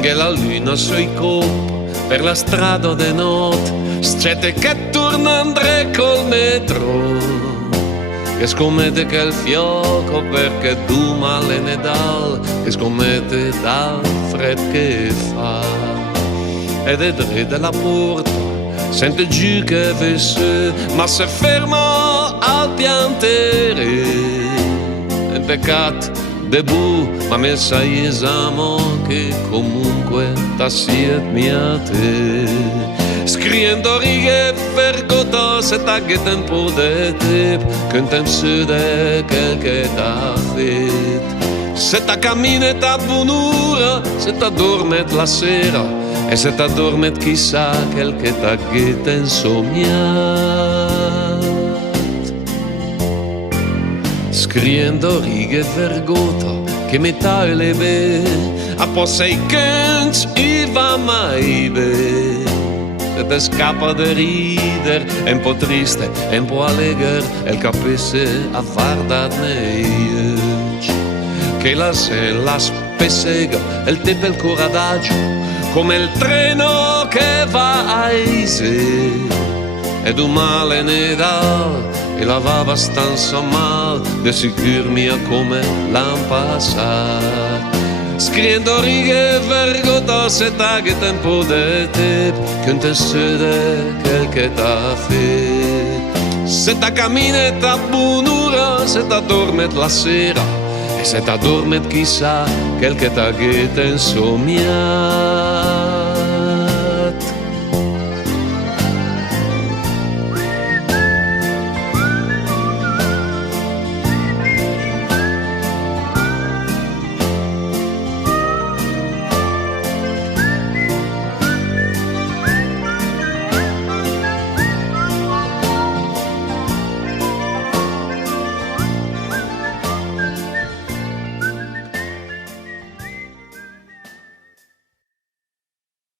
che la luna sui coppi per la strada de notte, gente che tornano col metro, che scommette che il fioco perché tu male ne dal, che scommette dal freddo che fa. Ed è dritta la porta, sente giù che vesse, ma se ferma al piantere. È un peccato debut, ma mi sai esamo che comunque tassiet mia te. Scriendo righe vergota se tagget un po' de tep, che tem sude che t'ha fet. Se ta cammina ta bunura, se ta dormet la sera, e se ta dormet chissà quel che tagget insomniat. Scriendo righe vergota che metà e le be, a po' sei cânti e va mai be. Se te scappa de rider, è un po' triste, è un po' allegre, e il capesse a vardat neich. Che la se la spessega, e il tempo il coradagio, come il treno che va a Ise. Ed un male ne dà, e la va abbastanza mal, de sicur mia come l'han passat. Scriendo righe vergota se tagget un po' de tep, che te sude quel che t'ha fet. Se ta cammina e ta bunura, se ta dormet la sera, e se ta dormet chissà quel che tagget insomniat.